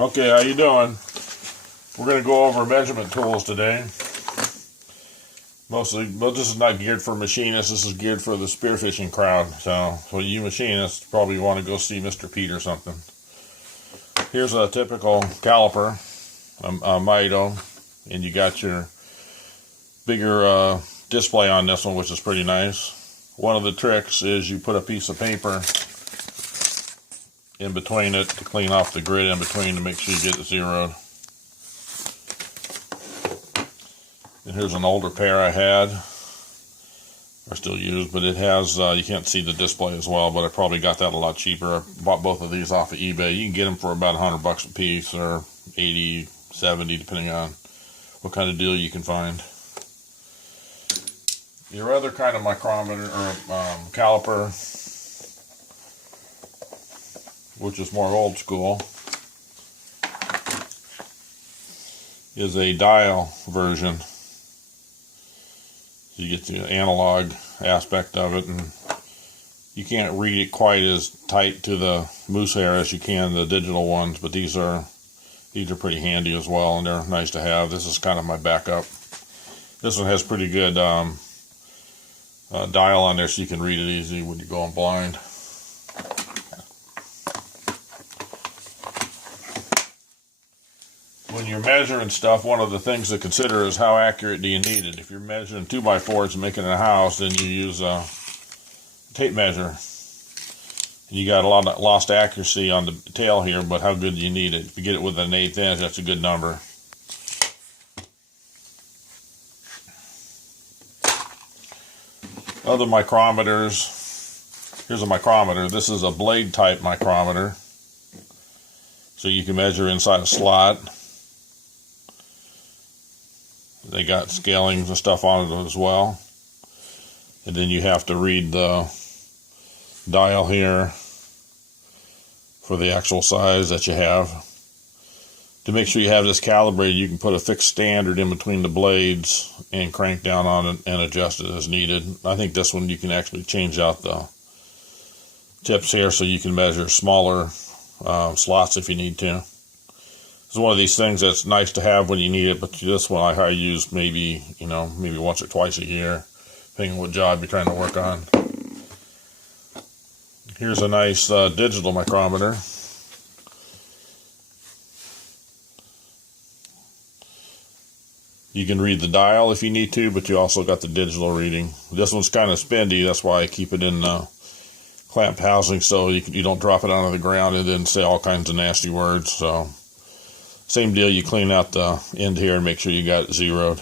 Okay, how you doing? We're going to go over measurement tools today. Mostly, but this is not geared for machinists. This is geared for the spearfishing crowd. So you machinists probably want to go see Mr. Pete or something. Here's a typical caliper, a Mito, and you got your bigger display on this one, which is pretty nice. One of the tricks is you put a piece of paper in between it to clean off the grid in between to make sure you get it zeroed. And here's an older pair I had, or still used, but it has, you can't see the display as well, but I probably got that a lot cheaper. I bought both of these off of eBay. You can get them for about $100 a piece, or 80, 70, depending on what kind of deal you can find. Your other kind of micrometer, or caliper, which is more old school, is a dial version. You get the analog aspect of it, and you can't read it quite as tight to the moose hair as you can the digital ones, but these are pretty handy as well, and they're nice to have. This is kind of my backup. This one has pretty good dial on there, so you can read it easy when you're going blind. When you're measuring stuff, one of the things to consider is how accurate do you need it. If you're measuring 2x4s and making a house, then you use a tape measure. And you got a lot of lost accuracy on the tail here, but how good do you need it? If you get it with an 1/8 inch, that's a good number. Other micrometers. Here's a micrometer. This is a blade type micrometer. So you can measure inside a slot. They got scalings and stuff on it as well. And then you have to read the dial here for the actual size that you have. To make sure you have this calibrated, you can put a fixed standard in between the blades and crank down on it and adjust it as needed. I think this one you can actually change out the tips here so you can measure smaller slots if you need to. It's one of these things that's nice to have when you need it, but this one I use maybe once or twice a year, depending on what job you're trying to work on. Here's a nice digital micrometer. You can read the dial if you need to, but you also got the digital reading. This one's kind of spendy, that's why I keep it in clamped housing so you don't drop it onto the ground and then say all kinds of nasty words. So same deal, you clean out the end here and make sure you got it zeroed.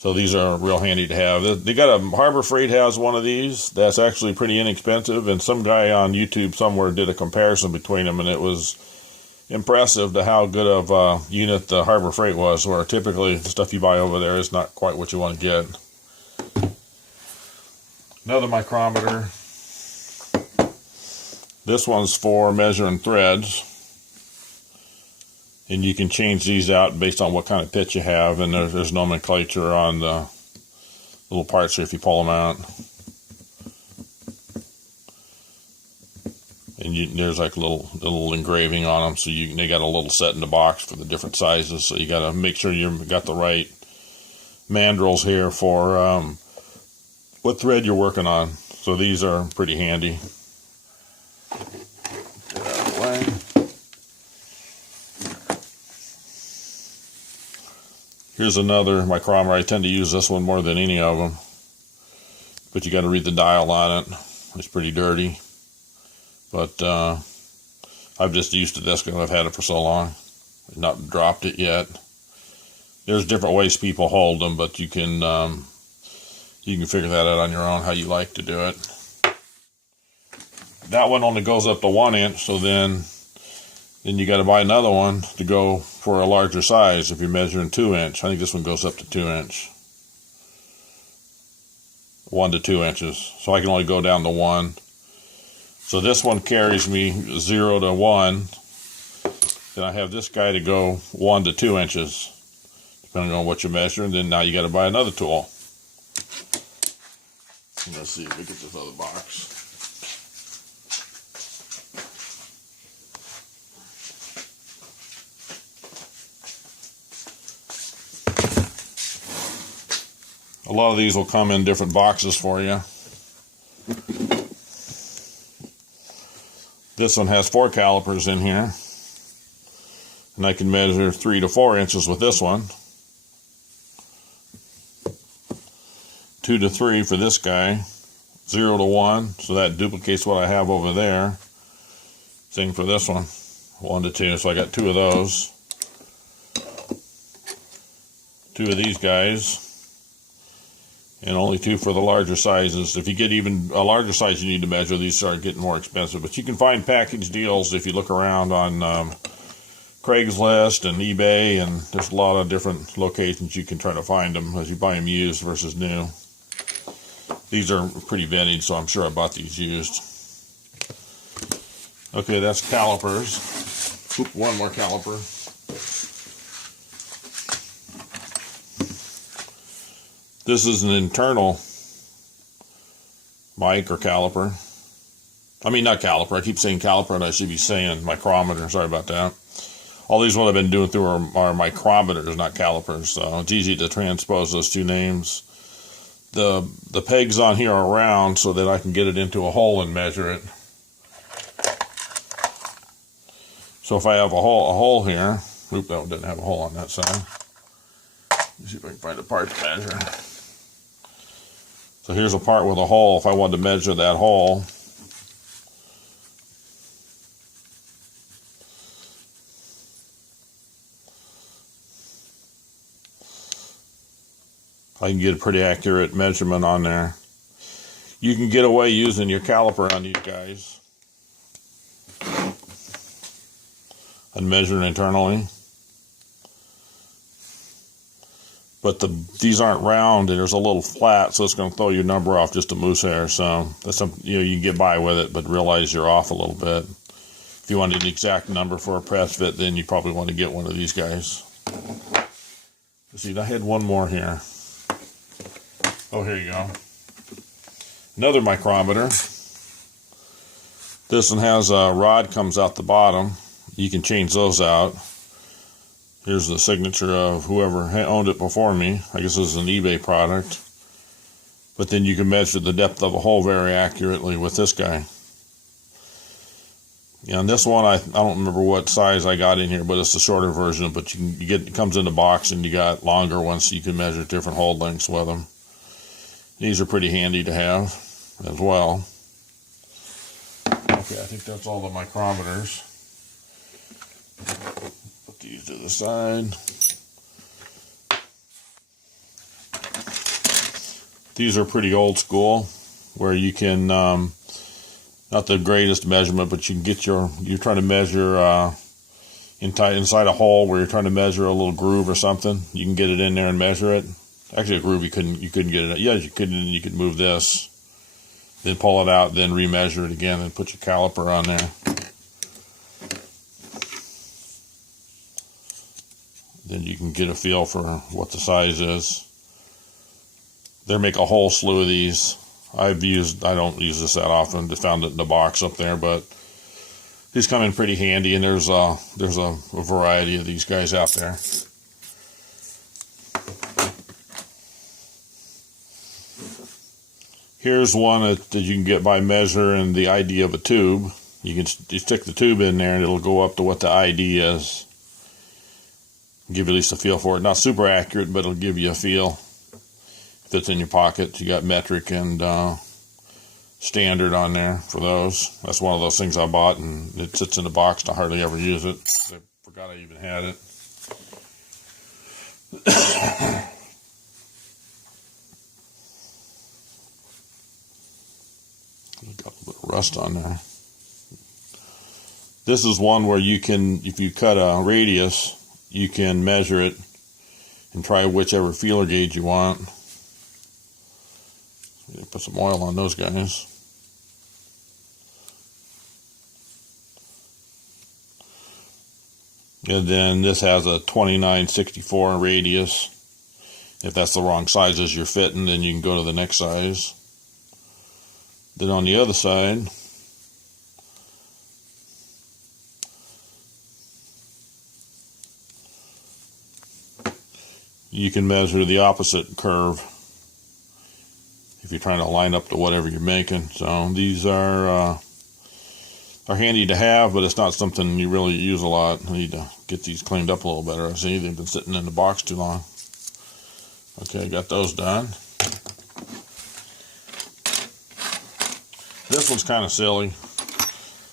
So these are real handy to have. They got a Harbor Freight has one of these that's actually pretty inexpensive, and some guy on YouTube somewhere did a comparison between them, and it was impressive to how good of a unit the Harbor Freight was, where typically the stuff you buy over there is not quite what you want to get. Another micrometer. This one's for measuring threads, and you can change these out based on what kind of pitch you have, and there's nomenclature on the little parts here if you pull them out. And there's like little engraving on them, so they got a little set in the box for the different sizes, so you got to make sure you've got the right mandrels here for what thread you're working on. So these are pretty handy. Get out of the way. Here's another micrometer. I tend to use this one more than any of them, but you got to read the dial on it. It's pretty dirty, but I've just used to this because I've had it for so long. I've not dropped it yet. There's different ways people hold them, but you can figure that out on your own how you like to do it. That one only goes up to 1 inch, so then you got to buy another one to go for a larger size if you're measuring 2 inch. I think this one goes up to 2 inch. 1 to 2 inches. So I can only go down to 1. So this one carries me 0 to 1. Then I have this guy to go 1 to 2 inches, depending on what you're measuring. Then now you got to buy another tool. Let's see if we get this other box. A lot of these will come in different boxes for you. This one has 4 calipers in here, and I can measure 3 to 4 inches with this one, 2 to 3 for this guy, 0 to 1, so that duplicates what I have over there. Same for this one, 1 to 2, so I got 2 of those. 2 of these guys, and only 2 for the larger sizes. If you get even a larger size you need to measure, these start getting more expensive. But you can find package deals if you look around on Craigslist and eBay, and there's a lot of different locations you can try to find them as you buy them used versus new. These are pretty vintage, so I'm sure I bought these used. Okay, that's calipers. Oop, one more caliper. This is an internal mic or caliper. I mean, not caliper. I keep saying caliper, and I should be saying micrometer. Sorry about that. All these what I've been doing through are micrometers, not calipers. So it's easy to transpose those two names. The pegs on here are round so that I can get it into a hole and measure it. So if I have a hole here, oop, that one didn't have a hole on that side. Let's see if I can find a part to measure. So here's a part with a hole. If I wanted to measure that hole, I can get a pretty accurate measurement on there. You can get away using your caliper on these guys and measuring internally. But these aren't round, and there's a little flat, so it's going to throw your number off just a moose hair. So that's something, you know, you can get by with it, but realize you're off a little bit. If you wanted an exact number for a press fit, then you probably want to get one of these guys. Let's see, I had one more here. Oh, here you go. Another micrometer. This one has a rod comes out the bottom. You can change those out. Here's the signature of whoever owned it before me. I guess this is an eBay product. But then you can measure the depth of a hole very accurately with this guy. Yeah, and this one, I don't remember what size I got in here, but it's the shorter version. But it comes in the box, and you got longer ones, so you can measure different hole lengths with them. These are pretty handy to have as well. Okay, I think that's all the micrometers. Put these to the side. These are pretty old school, where you can, not the greatest measurement, but you can get you're trying to measure inside a hole where you're trying to measure a little groove or something. You can get it in there and measure it. Actually, a groove you couldn't get it. Yeah, you could. You could move this, then pull it out, then remeasure it again, and put your caliper on there. Then you can get a feel for what the size is. They make a whole slew of these. I don't use this that often. Just found it in the box up there, but these come in pretty handy, and there's a variety of these guys out there. Here's one that you can get by measuring the ID of a tube. You stick the tube in there, and it'll go up to what the ID is. Give you at least a feel for it. Not super accurate, but it'll give you a feel. Fits in your pocket. You got metric and standard on there for those. That's one of those things I bought, and it sits in the box, and I hardly ever use it. I forgot I even had it. Got a little bit of rust on there. This is one where you can, if you cut a radius, you can measure it and try whichever feeler gauge you want. Put some oil on those guys. And then this has a 2964 radius. If that's the wrong sizes you're fitting, then you can go to the next size. Then on the other side, you can measure the opposite curve. if you're trying to line up to whatever you're making. So these are handy to have, but it's not something you really use a lot. I need to get these cleaned up a little better. I see they've been sitting in the box too long. Okay, got those done. This one's kind of silly.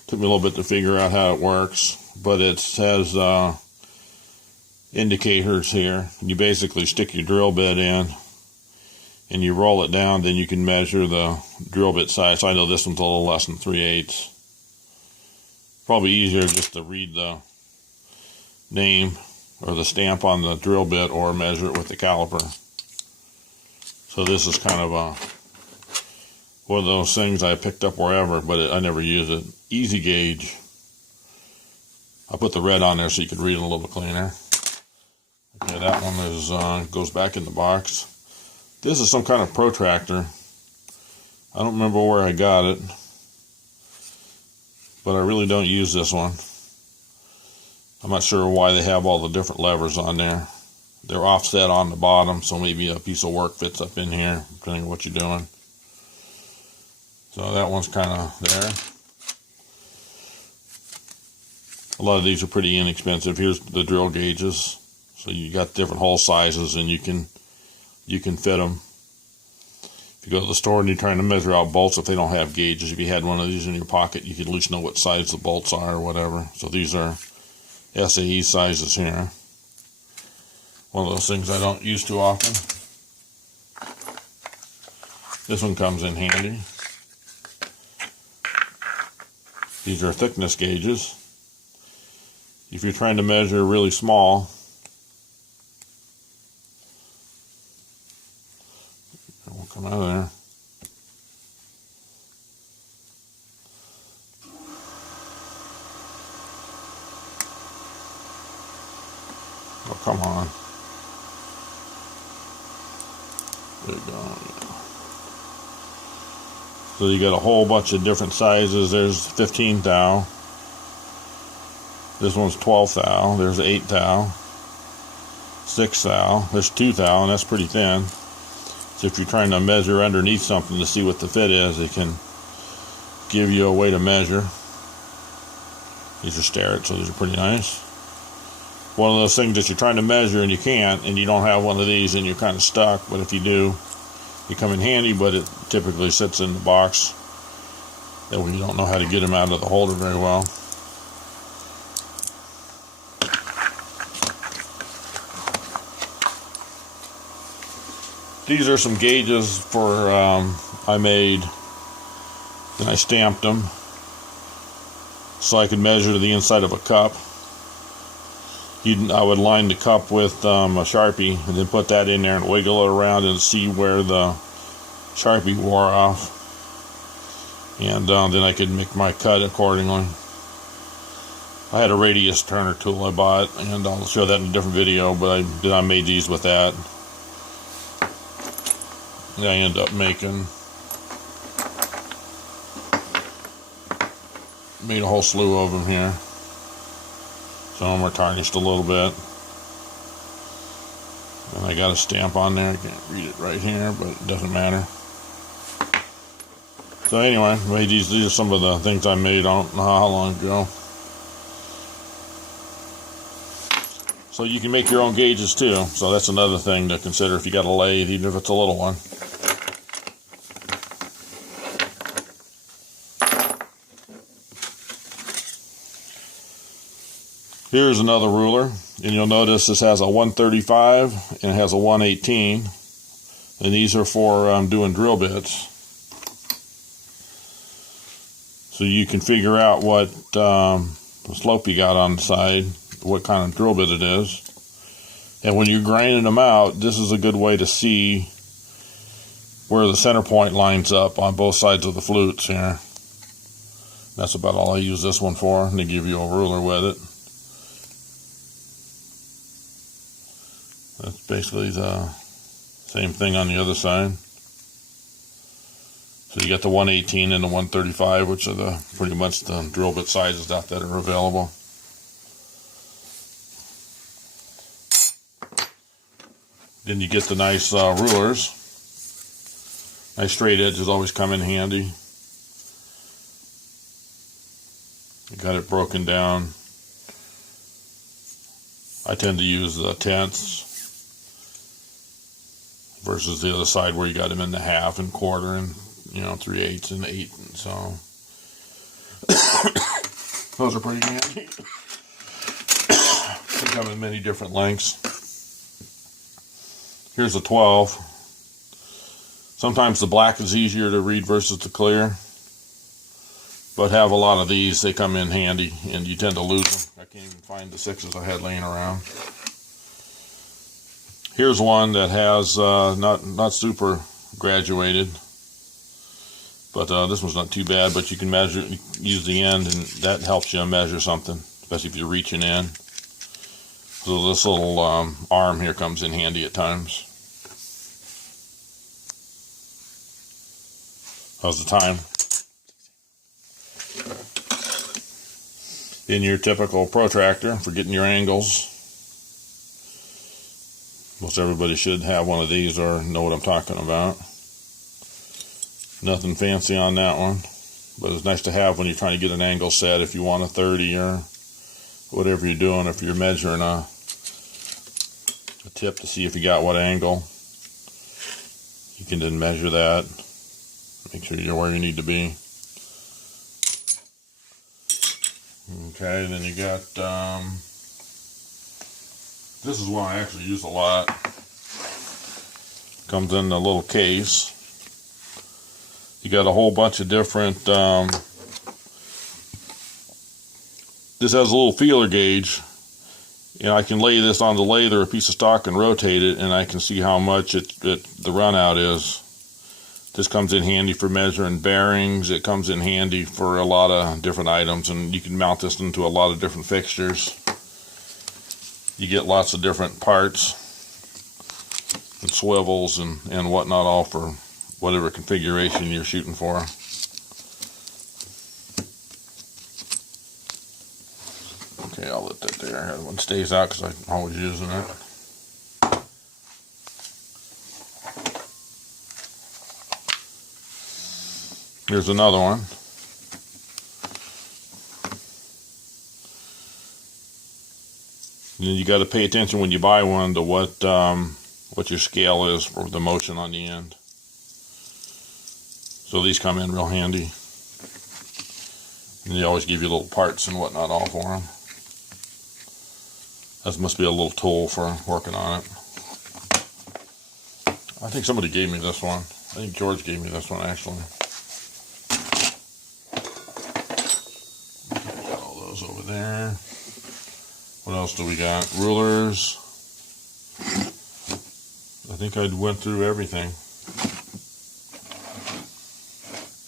Took me a little bit to figure out how it works, but it has indicators here. You basically stick your drill bit in and you roll it down, then you can measure the drill bit size. So I know this one's a little less than 3/8. Probably easier just to read the name or the stamp on the drill bit or measure it with the caliper. So this is kind of one of those things I picked up wherever, but I never use it. Easy gauge. I put the red on there so you could read it a little bit cleaner. Okay, that one is goes back in the box. This is some kind of protractor. I don't remember where I got it, but I really don't use this one. I'm not sure why they have all the different levers on there. They're offset on the bottom, so maybe a piece of work fits up in here, depending on what you're doing. So that one's kind of there. A lot of these are pretty inexpensive. Here's the drill gauges. So you got different hole sizes, and you can fit them. If you go to the store and you're trying to measure out bolts, if they don't have gauges, if you had one of these in your pocket, you could at least know what size the bolts are or whatever. So these are SAE sizes here. One of those things I don't use too often. This one comes in handy. These are thickness gauges. If you're trying to measure really small, it won't come out of there. Oh, come on. There you go. So you got a whole bunch of different sizes. There's 15 thou. This one's 12 thou. There's 8 thou. 6 thou. There's 2 thou, and that's pretty thin. So if you're trying to measure underneath something to see what the fit is, it can give you a way to measure. These are Starrett, so these are pretty nice. One of those things that you're trying to measure and you can't, and you don't have one of these, and you're kind of stuck. But if you do, they come in handy, but it typically sits in the box. That way you don't know how to get them out of the holder very well. These are some gauges for I made, and I stamped them so I could measure the inside of a cup. I would line the cup with a Sharpie and then put that in there and wiggle it around and see where the Sharpie wore off. And then I could make my cut accordingly. I had a radius turner tool I bought, and I'll show that in a different video, but I made these with that. And I ended up made a whole slew of them here. Some of them are tarnished a little bit. And I got a stamp on there. I can't read it right here, but it doesn't matter. So anyway, these are some of the things I made. I don't know how long ago. So you can make your own gauges too. So that's another thing to consider if you got a lathe, even if it's a little one. Here's another ruler, and you'll notice this has a 135 and it has a 118, and these are for doing drill bits. So you can figure out what slope you got on the side, what kind of drill bit it is. And when you're grinding them out, this is a good way to see where the center point lines up on both sides of the flutes here. That's about all I use this one for, and they give you a ruler with it. That's basically the same thing on the other side. So you got the 118 and the 135, which are pretty much the drill bit sizes out that are available. Then you get the nice rulers. Nice straight edges always come in handy. I got it broken down. I tend to use the tenths versus the other side where you got them in the half and quarter and 3/8 and 1/8, and so those are pretty handy. They come in many different lengths. Here's a 12. Sometimes the black is easier to read versus the clear, but have a lot of these. They come in handy, and you tend to lose them. I can't even find the 6s I had laying around. Here's one that has not super graduated, but this one's not too bad. But you can measure, use the end, and that helps you measure something, especially if you're reaching in. So this little arm here comes in handy at times. How's the time? In your typical protractor for getting your angles. Most everybody should have one of these or know what I'm talking about. Nothing fancy on that one, but it's nice to have when you're trying to get an angle set. If you want a 30 or whatever you're doing, if you're measuring a tip to see if you got what angle, you can then measure that. Make sure you're where you need to be. Okay, then you got, this is one I actually use a lot. Comes in a little case. You got a whole bunch of different, this has a little feeler gauge. And I can lay this on the lathe or a piece of stock and rotate it, and I can see how much the run out is. This comes in handy for measuring bearings. It comes in handy for a lot of different items, and you can mount this into a lot of different fixtures. You get lots of different parts and swivels and whatnot, all for whatever configuration you're shooting for. Okay, I'll let that there. That one stays out because I'm always using it. Here's another one. And you got to pay attention when you buy one to what your scale is for the motion on the end. So these come in real handy. And they always give you little parts and whatnot all for them. That must be a little tool for working on it. I think somebody gave me this one. I think George gave me this one actually. Got all those over there. What else do we got? Rulers. I think I went through everything.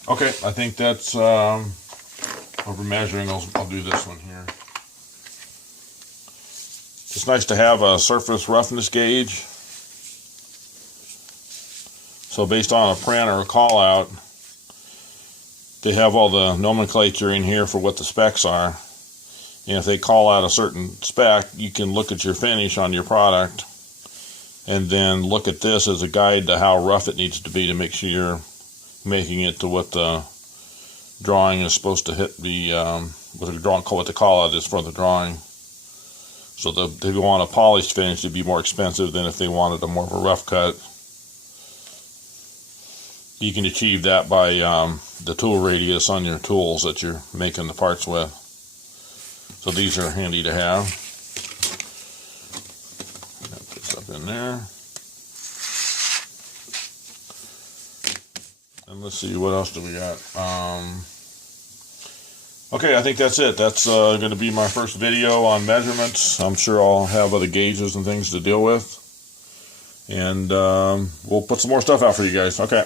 Okay, I think that's over measuring. I'll do this one here. It's nice to have a surface roughness gauge. So based on a print or a call out, they have all the nomenclature in here for what the specs are. And if they call out a certain spec, you can look at your finish on your product and then look at this as a guide to how rough it needs to be to make sure you're making it to what the drawing is supposed to hit what the call out is for the drawing. So if they want a polished finish, it'd be more expensive than if they wanted a more of a rough cut. You can achieve that by the tool radius on your tools that you're making the parts with. So these are handy to have. Put this up in there. And let's see, what else do we got? Okay, I think that's it. That's going to be my first video on measurements. I'm sure I'll have other gauges and things to deal with. And we'll put some more stuff out for you guys. Okay.